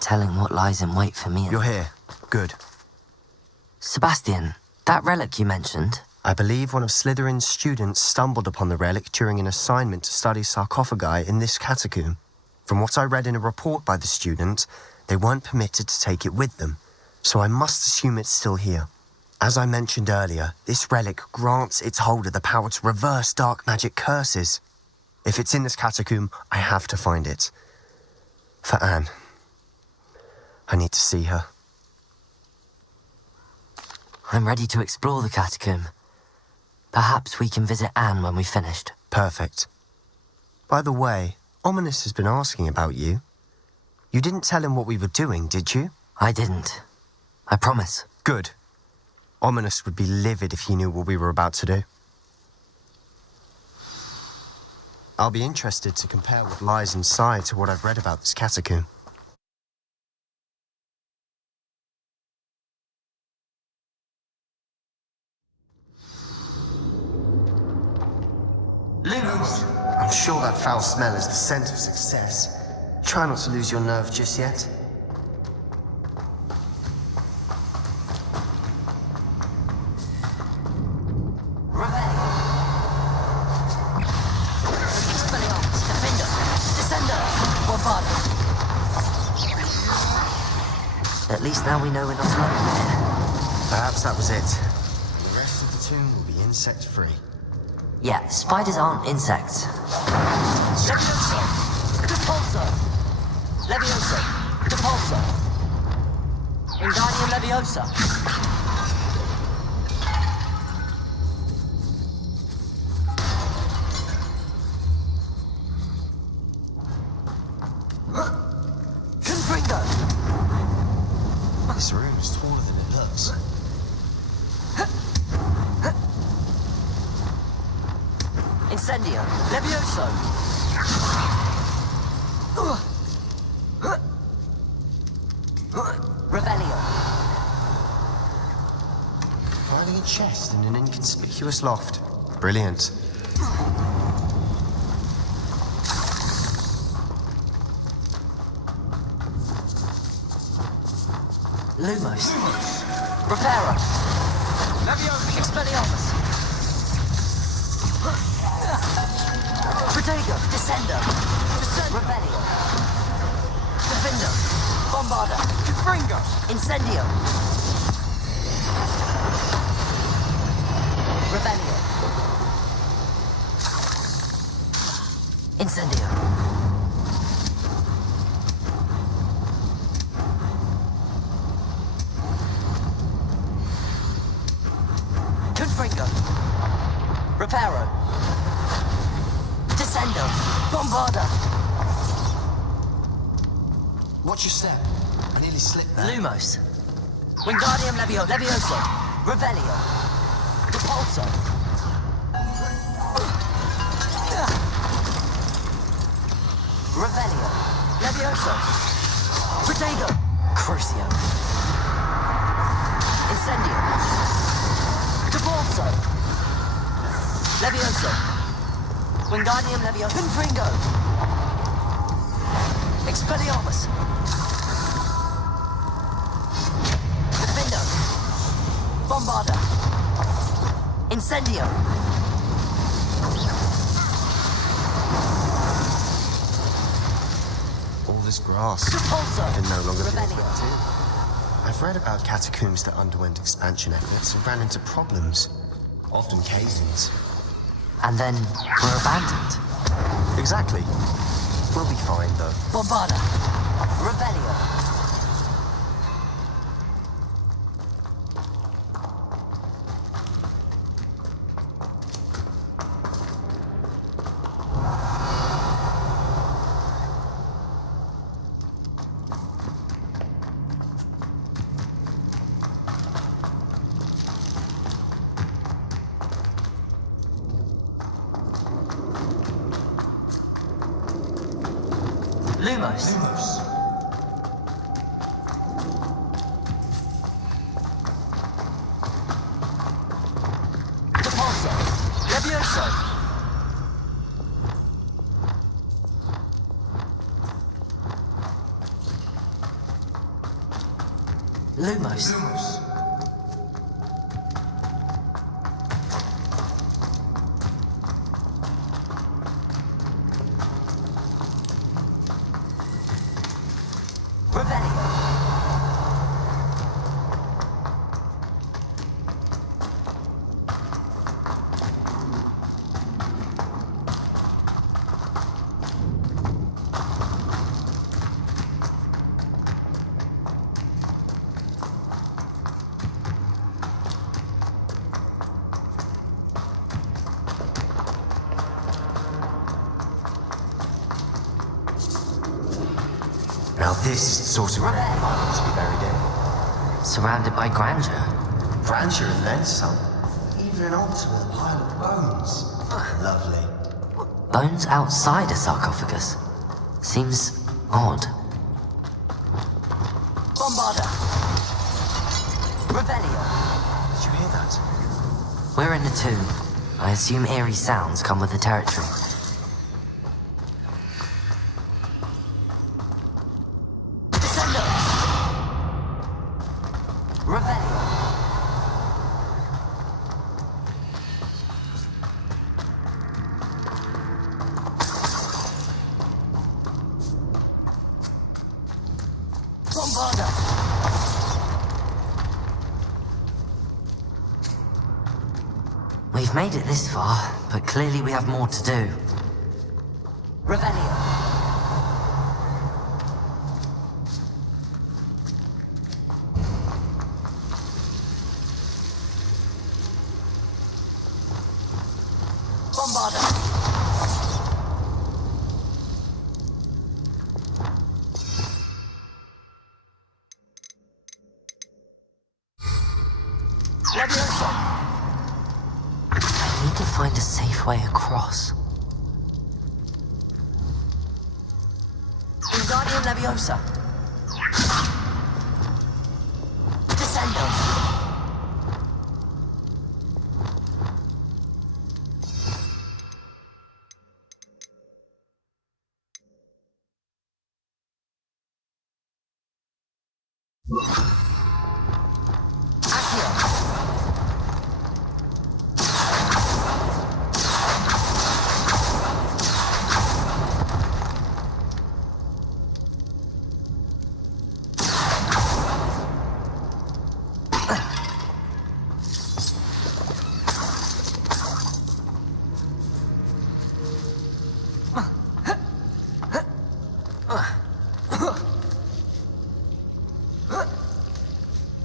telling what lies in wait for me. You're here. Good. Sebastian, that relic you mentioned. I believe one of Slytherin's students stumbled upon the relic during an assignment to study sarcophagi in this catacomb. From what I read in a report by the student, they weren't permitted to take it with them, so I must assume it's still here. As I mentioned earlier, this relic grants its holder the power to reverse dark magic curses. If it's in this catacomb, I have to find it. For Anne. I need to see her. I'm ready to explore the catacomb. Perhaps we can visit Anne when we've finished. Perfect. By the way, Ominous has been asking about you. You didn't tell him what we were doing, did you? I didn't. I promise. Good. Ominous would be livid if he knew what we were about to do. I'll be interested to compare what lies inside to what I've read about this catacomb. Lumos! I'm sure that foul smell is the scent of success. Try not to lose your nerve just yet. At least now we know we're not alone here. Perhaps that was it. And the rest of the tomb will be insect-free. Yeah, spiders aren't insects. Levioso! Depulso! Levioso! Depulso! Wingardium Leviosa! Confringo! This room is taller than it looks. Incendio! Levioso! Revelio! Finding a chest in an inconspicuous loft. Brilliant. Lumos. Reparo! Levioso! Expelliarmus! Protego! Descendo! Revelio! Defendo! Bombarda! Confringo! Incendio! Revelio! Incendio. Confringo! Reparo! Descendo! Bombarda! Watch your step. I nearly slipped there. Lumos. Wingardium Levioso! Revelio! Depulso! Revelio! Levioso! Protego! Crucio. Incendio! Depulso! Levioso! Wingardium Levioso! Confringo! Expelliarmus! Defendo! Bombarda! Incendio! All this grass Depulso! can no longer be Revelio! equipped to. I've read about catacombs that underwent expansion efforts and ran into problems. Often cave-ins. And then we're abandoned. Exactly. We'll be fine, though. Bombarda! Revelio! Lumos. Depulso! Levioso! Lumos. Revelio. Now this is the sort of room I want to be buried in. Surrounded by grandeur. Grandeur and then some. Even an altar with a pile of bones. Lovely. Bones outside a sarcophagus. Seems odd. Bombarda. Revelio. Did you hear that? We're in the tomb. I assume eerie sounds come with the territory. Descendo. Revelio. Bombarda. We've made it this far, but clearly we have more to do. Revelio. Bombarda. Levioso. I need to find a safe way across. Wingardium Leviosa. Descendo. Accio.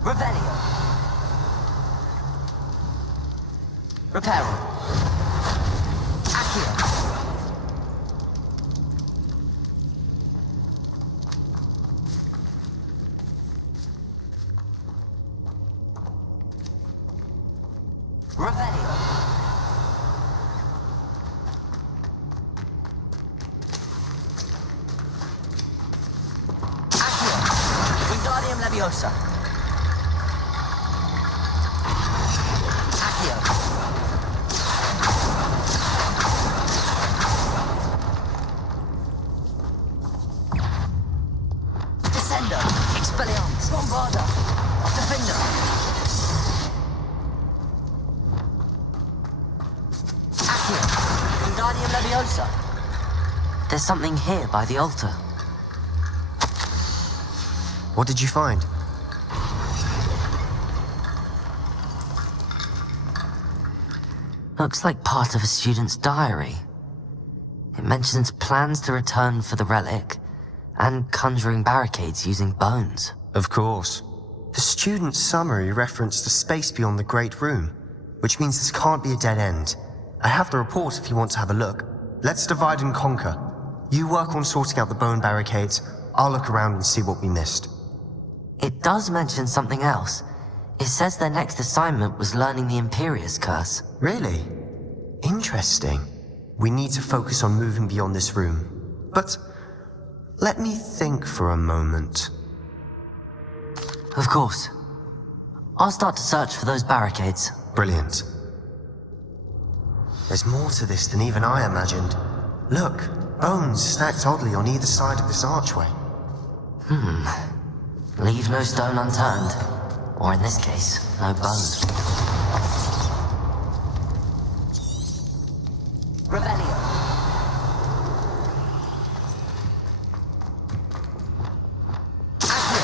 Revelio. Reparo. Accio. Revelio. Accio. Wingardium Leviosa. Accio. Descendo. Expelliarmus. Bombarda. Defender. Accio. Wingardium Leviosa. There's something here by the altar. What did you find? Looks like part of a student's diary. It mentions plans to return for the relic and conjuring barricades using bones. Of course. The student's summary referenced a space beyond the Great Room, which means this can't be a dead end. I have the report if you want to have a look. Let's divide and conquer. You work on sorting out the bone barricades. I'll look around and see what we missed. It does mention something else. It says their next assignment was learning the Imperius Curse. Really? Interesting. We need to focus on moving beyond this room. But let me think for a moment. Of course. I'll start to search for those barricades. Brilliant. There's more to this than even I imagined. Look, bones stacked oddly on either side of this archway. Leave no stone unturned. Or in this case, no bone. Revelio. Accio.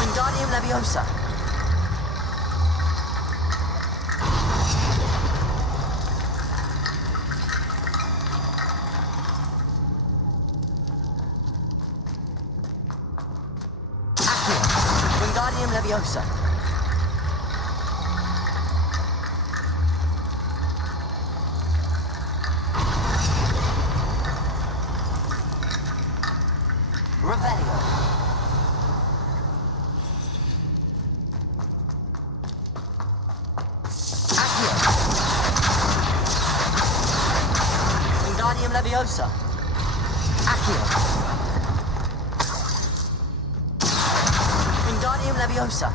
Wingardium Leviosa. Wingardium Leviosa. Revelio. Accio. Wingardium Leviosa. Accio. Wingardium Leviosa.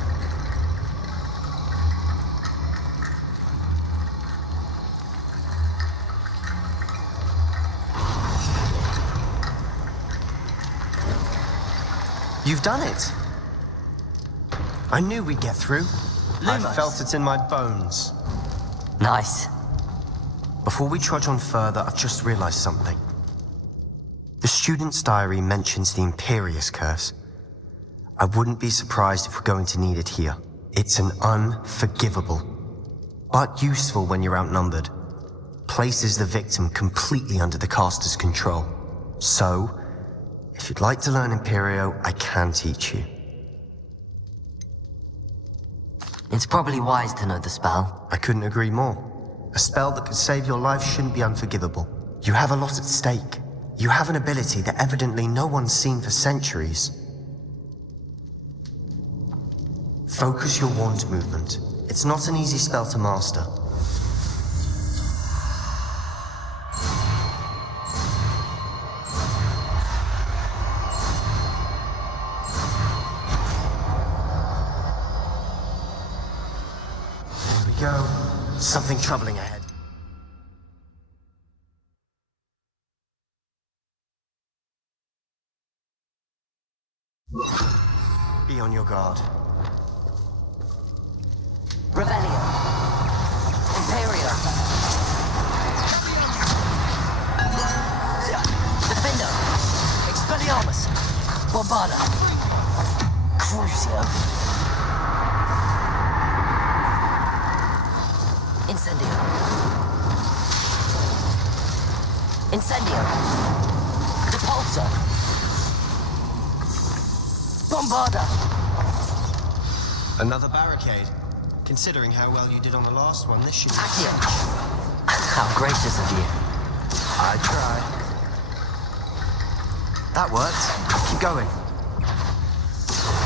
You've done it. I knew we'd get through. I Lumos. felt it in my bones. Nice. Before we trudge on further, I've just realized something. The student's diary mentions the Imperious Curse. I wouldn't be surprised if we're going to need it here. It's an unforgivable, but useful when you're outnumbered. Places the victim completely under the caster's control. So, if you'd like to learn Imperio, I can teach you. It's probably wise to know the spell. I couldn't agree more. A spell that could save your life shouldn't be unforgivable. You have a lot at stake. You have an ability that evidently no one's seen for centuries. Focus your wand movement. It's not an easy spell to master. There we go. Something troubling ahead. Be on your guard. Revelio. Imperio. Defender. Expelliarmus. Bombarda. Crucio. Incendio. Incendio. Depulso. Bombarda. Another barricade. Considering how well you did on the last one, this should be... Accio. How gracious of you. I try. That worked. Keep going.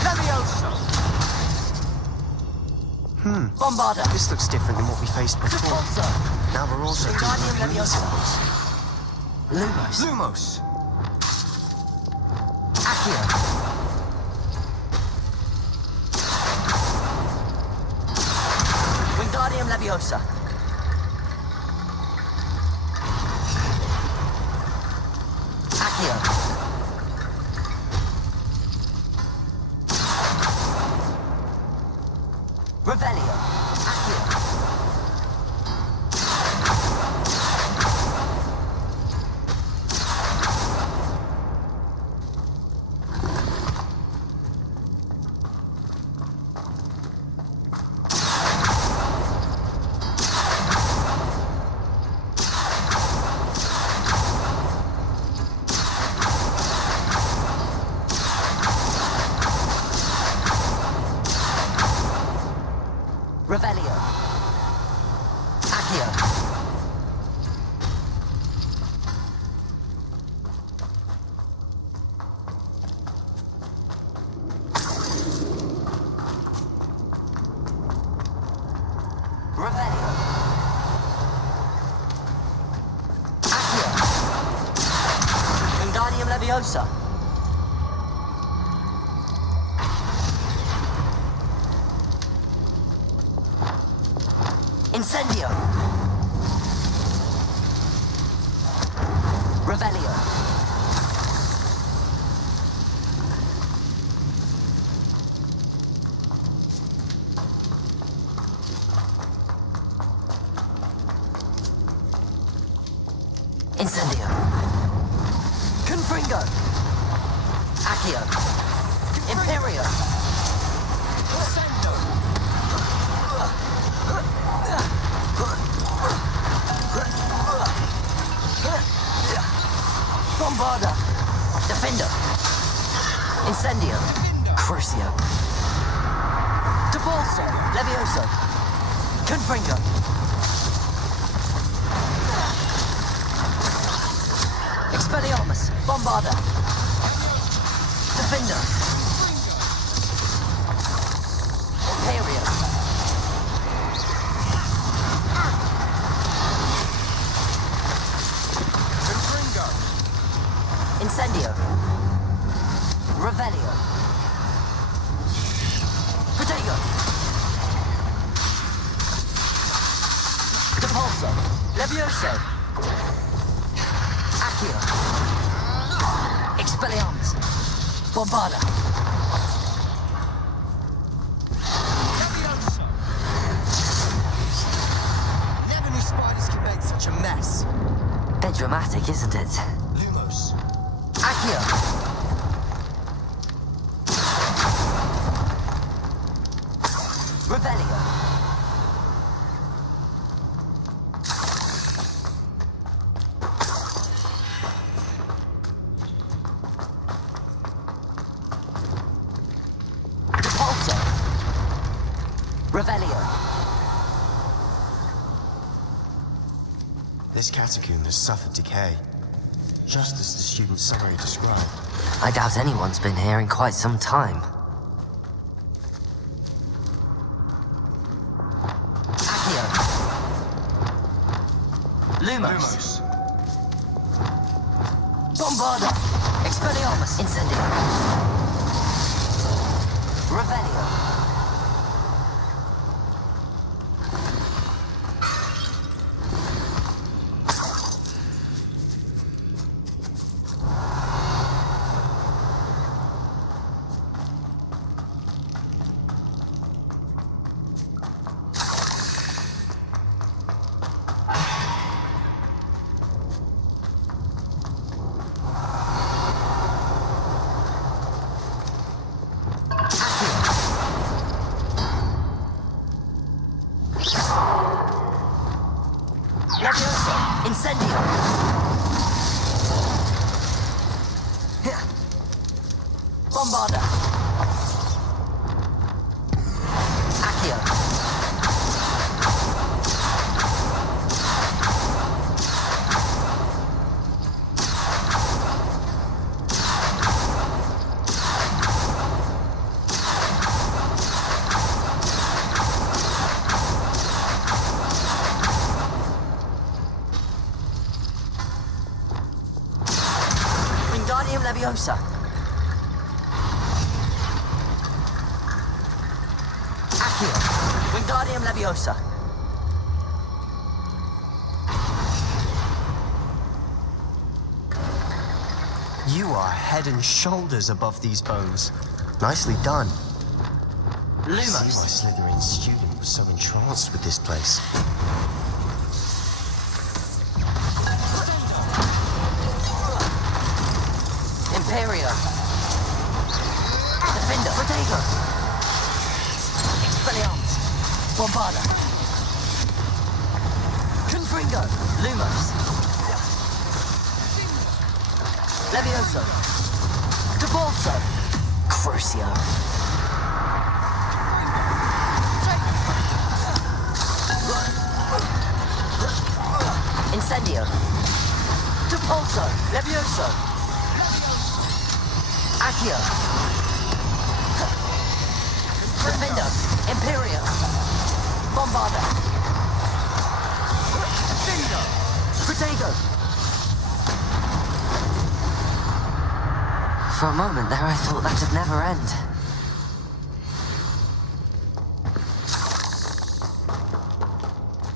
Levioso. Bombarda. This looks different than what we faced before. Depulso. Now we're also Wingardium dealing with Leviosa. symbols. Lumos. Lumos! Accio. Wingardium Leviosa. Accio. Revelio. Accio. Revelio. Accio. Revelio. Accio. Wingardium Leviosa. Incendio. Revelio. Incendio. Confringo. Accio. Imperio. Ascendo. Bombarda. Defender. Incendio. Crucio. Debolso. Levioso. Confringo. Expelliarmus. Bombarda. Defender. Imperio. Confringo. Incendio. Revelio. Protego. Depulso. Levioso. Accio. Expelliarmus. Bombarda. Never knew spiders could make such a mess. Bit dramatic, isn't it? Lumos. Accio. Revelio. Depulso. Revelio. This catacomb has suffered decay, just as the student summary described. I doubt anyone's been here in quite some time. Accio. Lumos. Bombarda. Expelliarmus. Incendio. Revelio. Levioso. Incendio. Bombarda. Accio. Wingardium Leviosa. Accio. Wingardium Leviosa. You are head and shoulders above these bones. Nicely done. I see why Lumos. Slytherin's student was so entranced with this place. Imperio. Defender. Protego. Expelliarmus. Bombarda. Confringo. Lumos. Levioso. Debolso. Crucio. Incendio. Depulso. Levioso. Accio. Defender. Imperio. Bombarda. Protego. For a moment there, I thought that'd never end.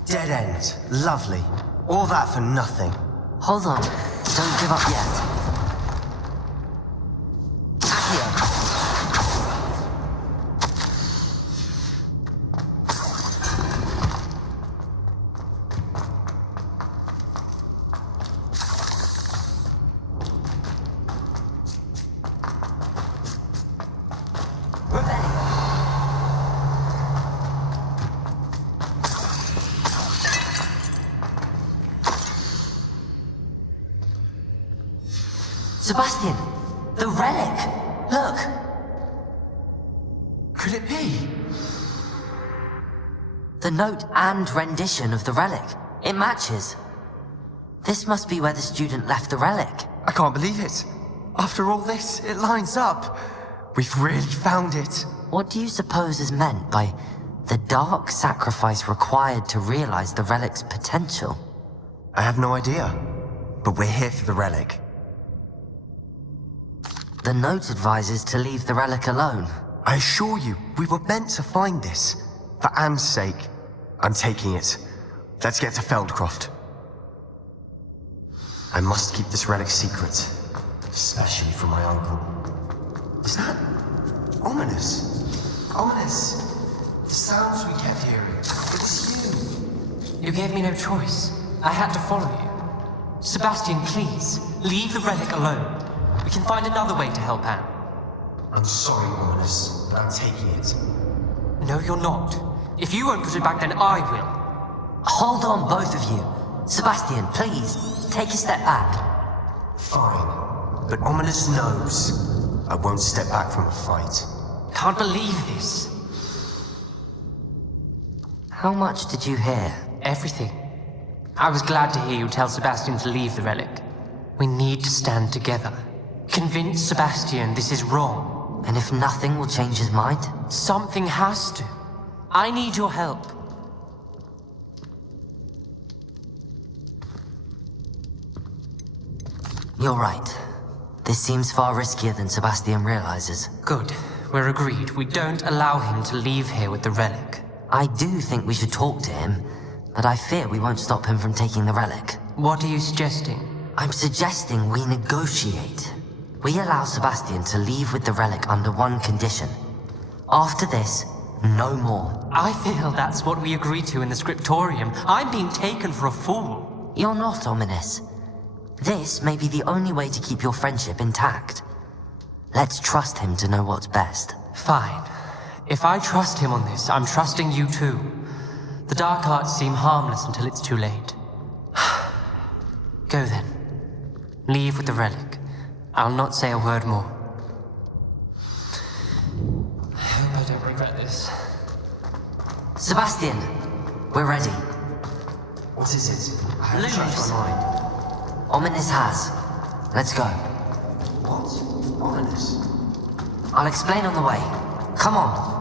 Dead end. Lovely. All that for nothing. Hold on. Don't give up yet. Accio. Sebastian! The relic! Look! Could it be? The note and rendition of the relic. It matches. This must be where the student left the relic. I can't believe it. After all this, it lines up. We've really found it. What do you suppose is meant by the dark sacrifice required to realize the relic's potential? I have no idea. But we're here for the relic. The note advises to leave the relic alone. I assure you, we were meant to find this. For Anne's sake. I'm taking it. Let's get to Feldcroft. I must keep this relic secret. Especially from my uncle. Is that ominous? Ominous. The sounds we kept hearing. It was you. You gave me no choice. I had to follow you. Sebastian, please, leave the relic alone. We can find another way to help Anne. I'm sorry, Ominous, but I'm taking it. No, you're not. If you won't put it back, then I will. Hold on, both of you. Sebastian, please, take a step back. Fine. But Ominous knows I won't step back from a fight. Can't believe this. How much did you hear? Everything. I was glad to hear you tell Sebastian to leave the relic. We need to stand together. Convince Sebastian this is wrong. And if nothing will change his mind? Something has to. I need your help. You're right. This seems far riskier than Sebastian realizes. Good. We're agreed. We don't allow him to leave here with the relic. I do think we should talk to him, but I fear we won't stop him from taking the relic. What are you suggesting? I'm suggesting we negotiate. We allow Sebastian to leave with the relic under one condition. After this, no more. I feel that's what we agreed to in the scriptorium. I'm being taken for a fool. You're not, Ominous. This may be the only way to keep your friendship intact. Let's trust him to know what's best. Fine. If I trust him on this, I'm trusting you too. The dark arts seem harmless until it's too late. Go then. Leave with the relic. I'll not say a word more. I hope I don't regret this. Sebastian, we're ready. What is it? I have Lumos. changed my mind. Ominous has. Let's go. What? Ominous? I'll explain on the way. Come on.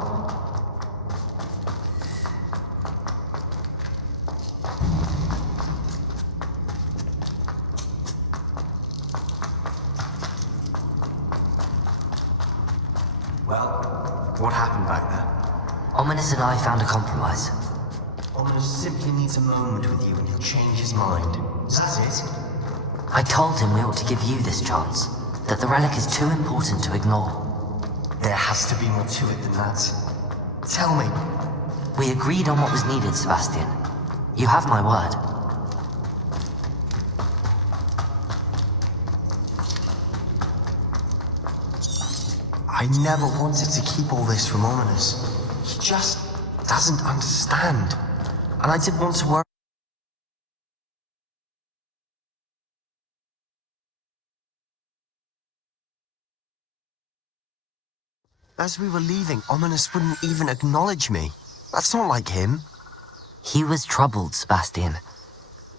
Well, what happened back there? Ominous and I found a compromise. Ominous simply needs a moment with you and he'll change his mind. Is that it? I told him we ought to give you this chance, that the relic is too important to ignore. There has to be more to it than that. Tell me. We agreed on what was needed, Sebastian. You have my word. I never wanted to keep all this from Ominous. He just doesn't understand. And I didn't want to worry. As we were leaving, Ominous wouldn't even acknowledge me. That's not like him. He was troubled, Sebastian.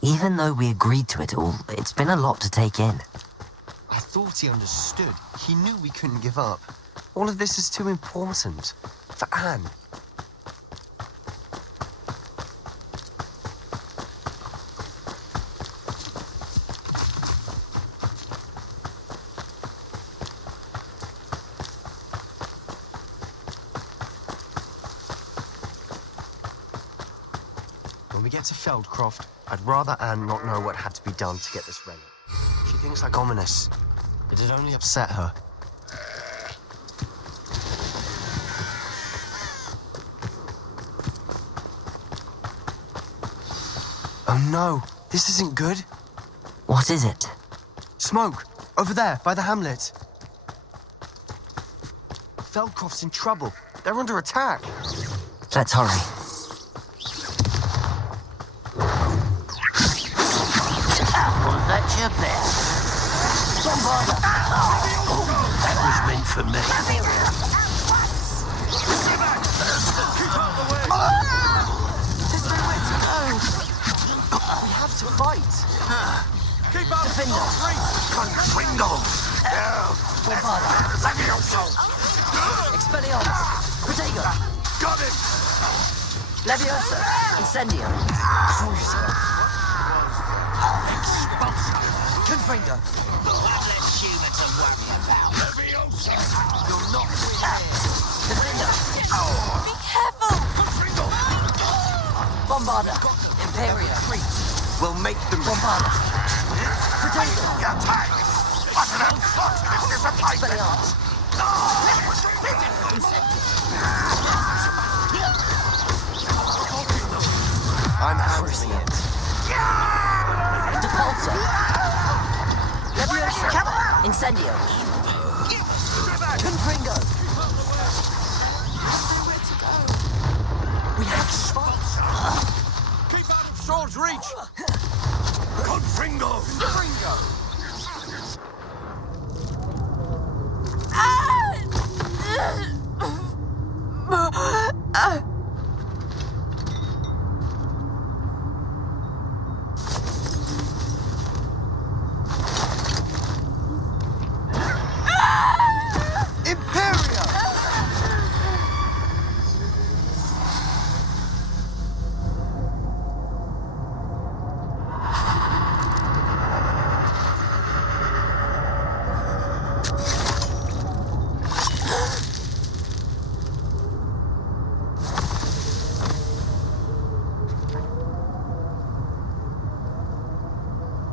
Even though we agreed to it all, it's been a lot to take in. I thought he understood. He knew we couldn't give up. All of this is too important. For Anne. When we get to Feldcroft, I'd rather Anne not know what had to be done to get this relic. She thinks like Ominous. It'd only upset her. Oh no, this isn't good. What is it? Smoke! Over there, by the hamlet. Feldcroft's in trouble. They're under attack. Let's hurry. That's your best. Bombarder. That was meant for me. There's nowhere to go. We have to fight. Keep up! Defender. Confringo! Bombarder. Expelliarmus. Protego. Got him! Leviosa. Incendio. Crucio. Confringo. Less human to worry about. Leviosa! You're not Defender. Be careful! Bombarder. Imperio. We'll make them... Bombarder. Protego. Attack! What an unfortunate disappointment! Expelliarmus. I'm handling it. Depulso. Leviosa. Incendio. Confringo. Nowhere to go. We have to fight. Keep out of sword's reach! Confringo! Confringo!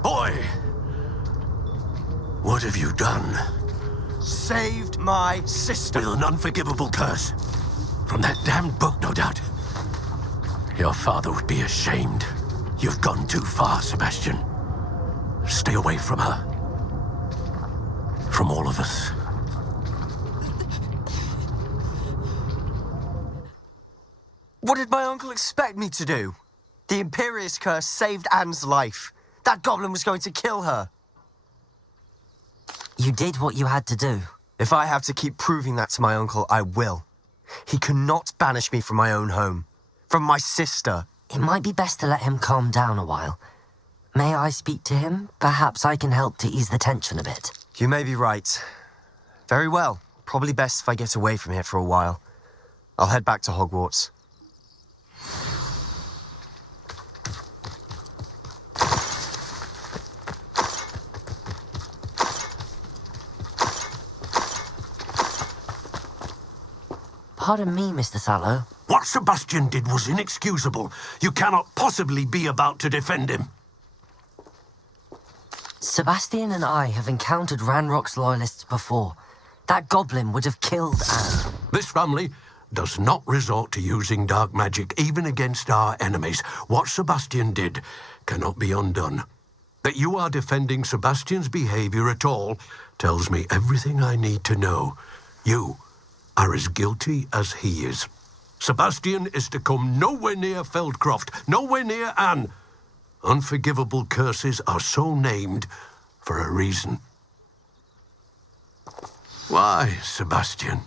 Boy! What have you done? Saved my sister. With an unforgivable curse. From that damned book, no doubt. Your father would be ashamed. You've gone too far, Sebastian. Stay away from her. From all of us. What did my uncle expect me to do? The Imperious curse saved Anne's life. That goblin was going to kill her. You did what you had to do. If I have to keep proving that to my uncle, I will. He cannot banish me from my own home. From my sister. It might be best to let him calm down a while. May I speak to him? Perhaps I can help to ease the tension a bit. You may be right. Very well. Probably best if I get away from here for a while. I'll head back to Hogwarts. Pardon me, Mr. Sallow. What Sebastian did was inexcusable. You cannot possibly be about to defend him. Sebastian and I have encountered Ranrock's loyalists before. That goblin would have killed Anne. This family does not resort to using dark magic even against our enemies. What Sebastian did cannot be undone. That you are defending Sebastian's behavior at all tells me everything I need to know. You are as guilty as he is. Sebastian is to come nowhere near Feldcroft, nowhere near Anne. Unforgivable curses are so named for a reason. Why, Sebastian?